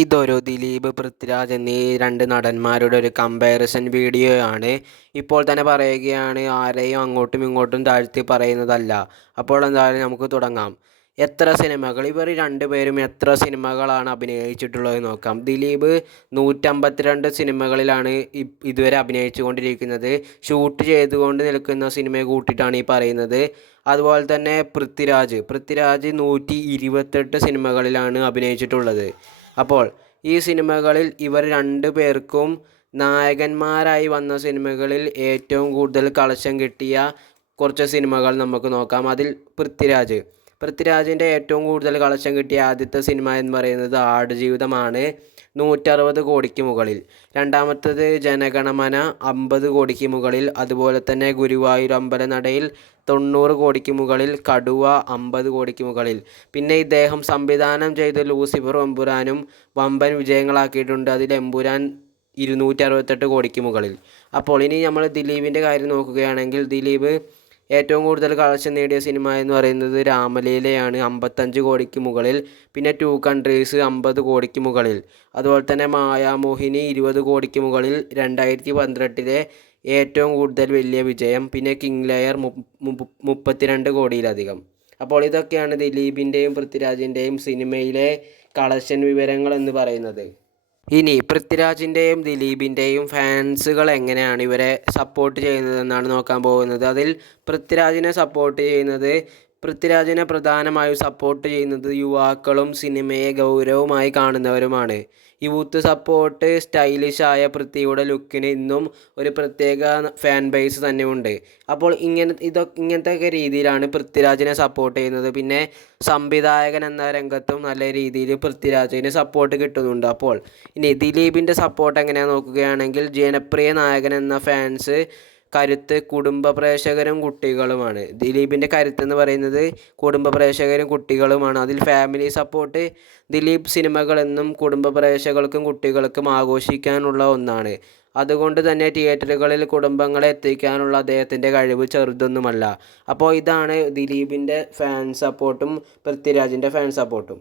ഇതൊരു ദിലീപ്, പൃഥ്വിരാജ് എന്നീ രണ്ട് നടന്മാരുടെ ഒരു കമ്പാരിസൺ വീഡിയോയാണ്. ഇപ്പോൾ തന്നെ പറയുകയാണ്, ആരെയും അങ്ങോട്ടും ഇങ്ങോട്ടും താഴ്ത്തി പറയുന്നതല്ല. അപ്പോൾ എന്തായാലും നമുക്ക് തുടങ്ങാം. എത്ര സിനിമകൾ ഇവർ രണ്ടുപേരും എത്ര സിനിമകളാണ് അഭിനയിച്ചിട്ടുള്ളത് നോക്കാം. ദിലീപ് 152 സിനിമകളിലാണ് ഇതുവരെ അഭിനയിച്ചു കൊണ്ടിരിക്കുന്നത്. ഷൂട്ട് ചെയ്തുകൊണ്ട് നിൽക്കുന്ന സിനിമയെ കൂട്ടിയിട്ടാണ് ഈ പറയുന്നത്. അതുപോലെ തന്നെ പൃഥ്വിരാജ് 128 സിനിമകളിലാണ് അഭിനയിച്ചിട്ടുള്ളത്. അപ്പോൾ ഈ സിനിമകളിൽ ഇവർ രണ്ടു പേർക്കും നായകന്മാരായി വന്ന സിനിമകളിൽ ഏറ്റവും കൂടുതൽ കളക്ഷൻ കിട്ടിയ കുറച്ച് സിനിമകൾ നമുക്ക് നോക്കാം. അതിൽ പൃഥ്വിരാജിൻ്റെ ഏറ്റവും കൂടുതൽ കളക്ഷൻ കിട്ടിയ ആദ്യത്തെ സിനിമ എന്ന് പറയുന്നത് ആടുജീവിതമാണ്, 160 കോടിക്ക് മുകളിൽ. രണ്ടാമത്തേത് ജനഗണമന, 50 കോടിക്ക് മുകളിൽ. അതുപോലെ തന്നെ ഗുരുവായൂർ അമ്പലനടയിൽ 90 കോടിക്ക് മുകളിൽ. കടുവ 50 കോടിക്ക് മുകളിൽ. പിന്നെ ഇദ്ദേഹം സംവിധാനം ചെയ്ത് ലൂസിഫർ എമ്പുരാനും വമ്പൻ വിജയങ്ങളാക്കിയിട്ടുണ്ട്. അതിൽ എമ്പുരാൻ 268 കോടിക്ക് മുകളിൽ. അപ്പോൾ ഇനി നമ്മൾ ദിലീപിൻ്റെ കാര്യം നോക്കുകയാണെങ്കിൽ, ദിലീപ് ഏറ്റവും കൂടുതൽ കളക്ഷൻ നേടിയ സിനിമ എന്ന് പറയുന്നത് രാമലീലയാണ്, 55 കോടിക്ക് മുകളിൽ. പിന്നെ 2 കൺട്രീസ് 50 കോടിക്ക് മുകളിൽ. അതുപോലെ തന്നെ മായാമോഹിനി 20 കോടിക്ക് മുകളിൽ, 2018 ഏറ്റവും കൂടുതൽ വലിയ വിജയം. പിന്നെ കിങ് ലെയർ 32 കോടിയിലധികം. അപ്പോൾ ഇതൊക്കെയാണ് ദിലീപിൻ്റെയും പൃഥ്വിരാജിൻ്റെയും സിനിമയിലെ കളക്ഷൻ വിവരങ്ങൾ എന്ന് പറയുന്നത്. ഇനി പൃഥ്വിരാജിൻ്റെയും ദിലീപിൻ്റെയും ഫാൻസുകൾ എങ്ങനെയാണ് ഇവരെ സപ്പോർട്ട് ചെയ്യുന്നതെന്നാണ് നോക്കാൻ പോകുന്നത്. അതിൽ പൃഥ്വിരാജിനെ പ്രധാനമായും സപ്പോർട്ട് ചെയ്യുന്നത് യുവാക്കളും സിനിമയെ ഗൗരവമായി കാണുന്നവരുമാണ്. യൂത്ത് സപ്പോർട്ട് സ്റ്റൈലിഷായ പൃഥ്വിയുടെ ലുക്കിന് ഇന്നും ഒരു പ്രത്യേക ഫാൻ ബേസ് തന്നെ ഉണ്ട്. അപ്പോൾ ഇങ്ങനത്തെ രീതിയിലാണ് പൃഥ്വിരാജിനെ സപ്പോർട്ട് ചെയ്യുന്നത്. പിന്നെ സംവിധായകൻ എന്ന രംഗത്തും നല്ല രീതിയിൽ പൃഥ്വിരാജിന് സപ്പോർട്ട് കിട്ടുന്നുണ്ട്. അപ്പോൾ ഇനി ദിലീപിൻ്റെ സപ്പോർട്ട് എങ്ങനെയാണെന്ന് നോക്കുകയാണെങ്കിൽ, ജനപ്രിയ നായകൻ എന്ന ഫാൻസ് കരുത്ത് കുടുംബ പ്രേക്ഷകരും കുട്ടികളുമാണ്. ദിലീപിൻ്റെ കരുത്ത് എന്ന് പറയുന്നത് കുടുംബ പ്രേക്ഷകരും കുട്ടികളുമാണ്. അതിൽ ഫാമിലി സപ്പോർട്ട് ദിലീപ് സിനിമകളെന്നും കുടുംബ പ്രേക്ഷകർക്കും കുട്ടികൾക്കും ആഘോഷിക്കാനുള്ള ഒന്നാണ്. അതുകൊണ്ട് തന്നെ തിയേറ്ററുകളിൽ കുടുംബങ്ങളെ എത്തിക്കാനുള്ള അദ്ദേഹത്തിൻ്റെ കഴിവ് ചെറുതൊന്നുമല്ല. അപ്പോൾ ഇതാണ് ദിലീപിൻ്റെ ഫാൻ സപ്പോർട്ടും പൃഥ്വിരാജിൻ്റെ ഫാൻ സപ്പോർട്ടും.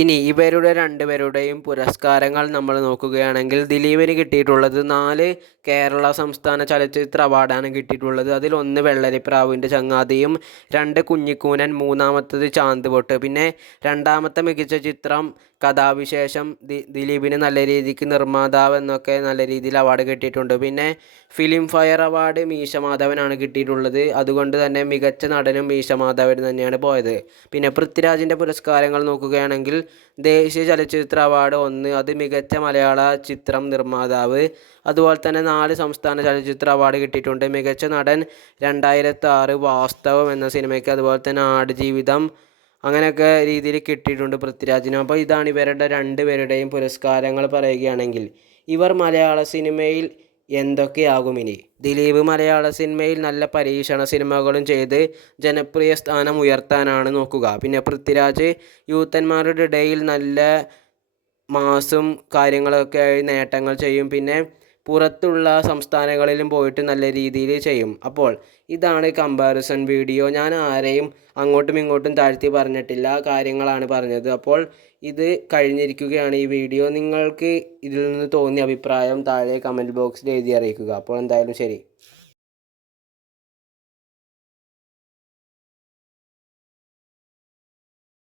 ഇനി ഇവരുടെ രണ്ടുപേരുടെയും പുരസ്കാരങ്ങൾ നമ്മൾ നോക്കുകയാണെങ്കിൽ, ദിലീപിന് കിട്ടിയിട്ടുള്ളത് 4 കേരള സംസ്ഥാന ചലച്ചിത്ര അവാർഡാണ് കിട്ടിയിട്ടുള്ളത്. അതിൽ 1 വെള്ളരിപ്രാവിൻ്റെ ചങ്ങാതിയും, 2 കുഞ്ഞിക്കൂനൻ, 3-മത്തത് ചാന്തുപൊട്ട്. പിന്നെ രണ്ടാമത്തെ മികച്ച ചിത്രം കഥാവിശേഷം. ദിലീപിന് നല്ല രീതിക്ക് നിർമ്മാതാവ് എന്നൊക്കെ നല്ല രീതിയിൽ അവാർഡ് കിട്ടിയിട്ടുണ്ട്. പിന്നെ ഫിലിം ഫെയർ അവാർഡ് മീശമാധവനാണ് കിട്ടിയിട്ടുള്ളത്. അതുകൊണ്ട് തന്നെ മികച്ച നടനും മീശമാധവൻ തന്നെയാണ് പോയത്. പിന്നെ പൃഥ്വിരാജിൻ്റെ പുരസ്കാരങ്ങൾ നോക്കുകയാണെങ്കിൽ, ദേശീയ ചലച്ചിത്ര അവാർഡ് 1, അത് മികച്ച മലയാള ചിത്രം നിർമ്മാതാവ്. അതുപോലെ തന്നെ 4 സംസ്ഥാന ചലച്ചിത്ര അവാർഡ് കിട്ടിയിട്ടുണ്ട്. മികച്ച നടൻ 2006 വാസ്തവം എന്ന സിനിമയ്ക്ക്. അതുപോലെ തന്നെ ആടുജീവിതം, അങ്ങനെയൊക്കെ രീതിയിൽ കിട്ടിയിട്ടുണ്ട് പൃഥ്വിരാജിന്. അപ്പോൾ ഇതാണ് ഇവരുടെ രണ്ടുപേരുടെയും പുരസ്കാരങ്ങൾ പറയുകയാണെങ്കിൽ. ഇവർ മലയാള സിനിമയിൽ എന്തൊക്കെയാകും ഇനി? ദിലീപ് മലയാള സിനിമയിൽ നല്ല പരീക്ഷണ സിനിമകളും ചെയ്ത് ജനപ്രിയ സ്ഥാനം ഉയർത്താനാണ് നോക്കുക. പിന്നെ പൃഥ്വിരാജ് യൂത്തന്മാരുടെ ഇടയിൽ നല്ല മാസും കാര്യങ്ങളൊക്കെ ആയി നേട്ടങ്ങൾ ചെയ്യും. പിന്നെ പുറത്തുള്ള സംസ്ഥാനങ്ങളിലും പോയിട്ട് നല്ല രീതിയിൽ ചെയ്യും. അപ്പോൾ ഇതാണ് കമ്പാരിസൺ വീഡിയോ. ഞാൻ ആരെയും അങ്ങോട്ടും ഇങ്ങോട്ടും താഴ്ത്തി പറഞ്ഞിട്ടില്ല, കാര്യങ്ങളാണ് പറഞ്ഞത്. അപ്പോൾ ഇത് കഴിഞ്ഞിരിക്കുകയാണ് ഈ വീഡിയോ. നിങ്ങൾക്ക് ഇതിൽ നിന്ന് തോന്നിയ അഭിപ്രായം താഴെ കമൻറ്റ് ബോക്സിൽ എഴുതി അറിയിക്കുക. അപ്പോൾ എന്തായാലും ശരി.